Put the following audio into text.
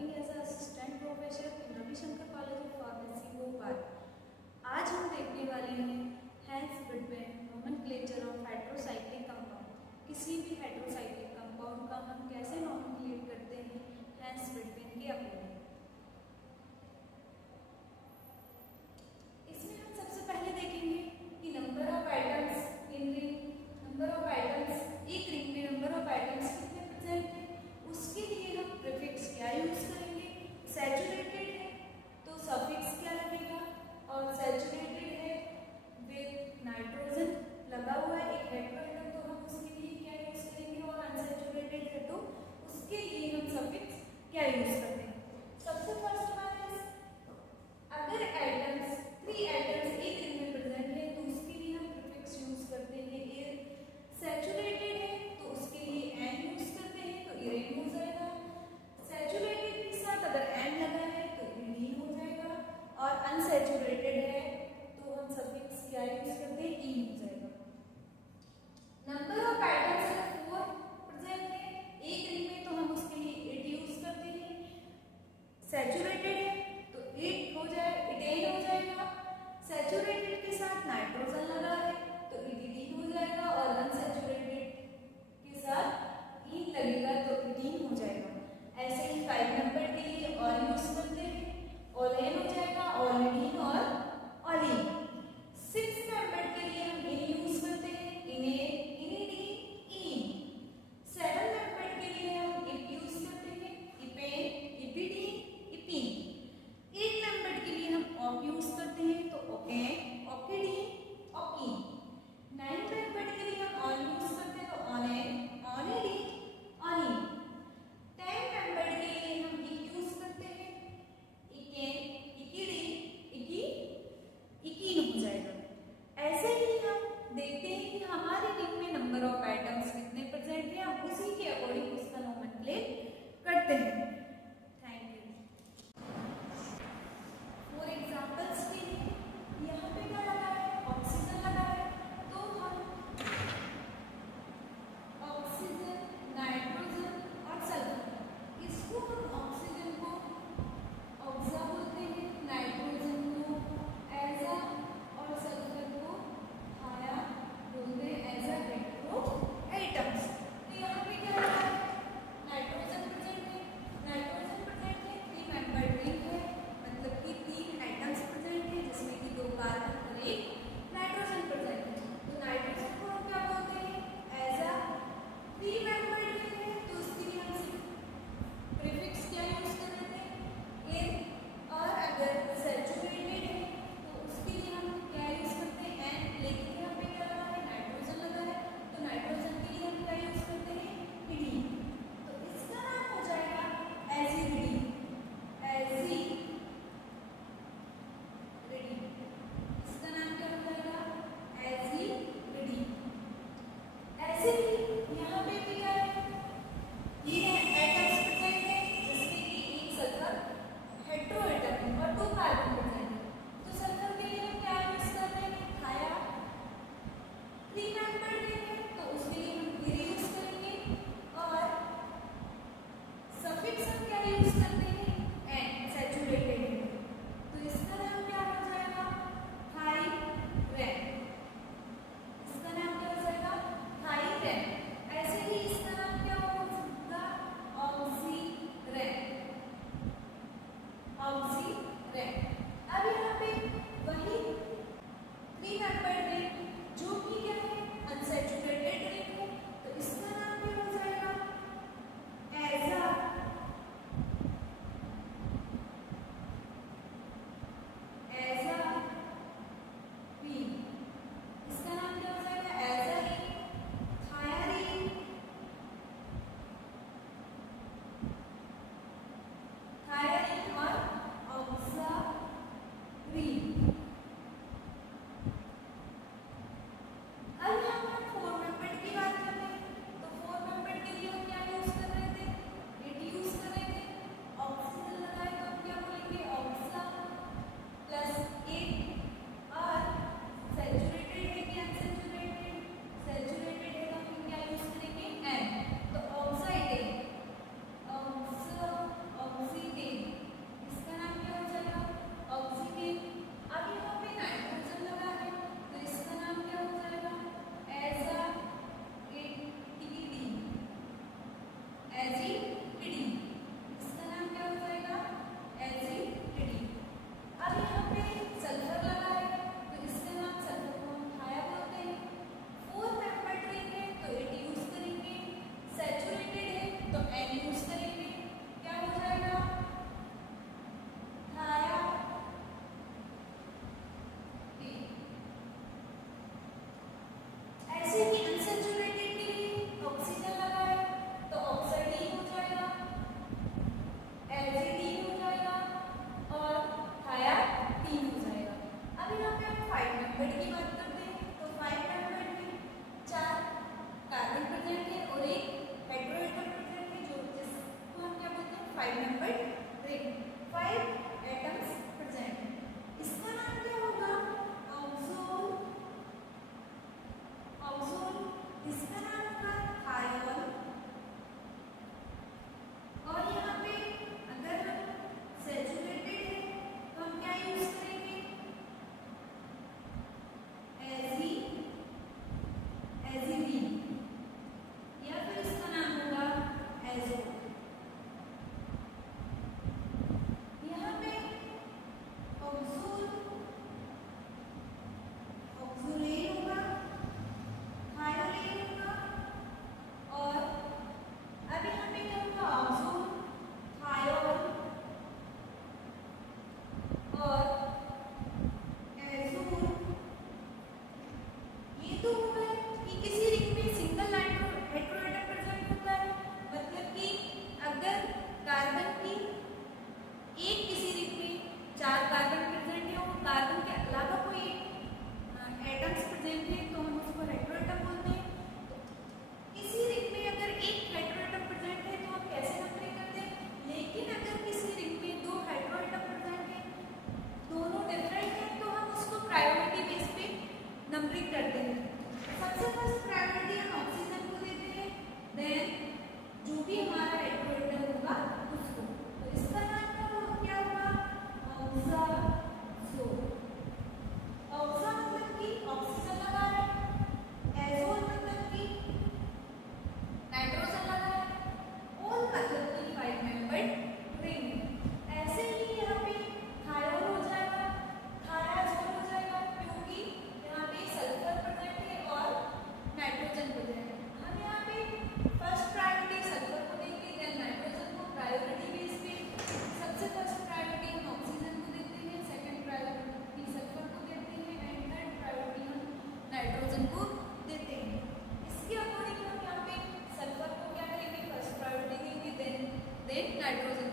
working as an assistant professor in Ravisankar College of Pharmacy, Bhopal. आज हम देखने वाले हैं Hantzsch Widman nomenclature of heterocyclic compound. किसी भी हाइड्रोसाइक्लिक कंपाउंड का हम कैसे नोमेनक्लेट करते हैं हेंस ब्रिडमैन के अकॉर्डिंग। इसमें हम सबसे पहले देखेंगे कि number of atoms in ring, number of atoms एक रिंग में नंबर ऑफ एटम्स कितने प्रेजेंट है, उसके लिए हम प्रीफिक्स क्या यूज करेंगे। सैचुरेटेड है तो सफिक्स क्या लगेगा, और सैचुरेटेड है विद नाइट्रोजन लगा हुआ है एक हेटेरो एटम तो हम उसके लिए क्या यूज करेंगे, और अनसैचुरेटेड है तो उसके लिए हम सफिक्स क्या यूज करते हैं। नाइट्रोजन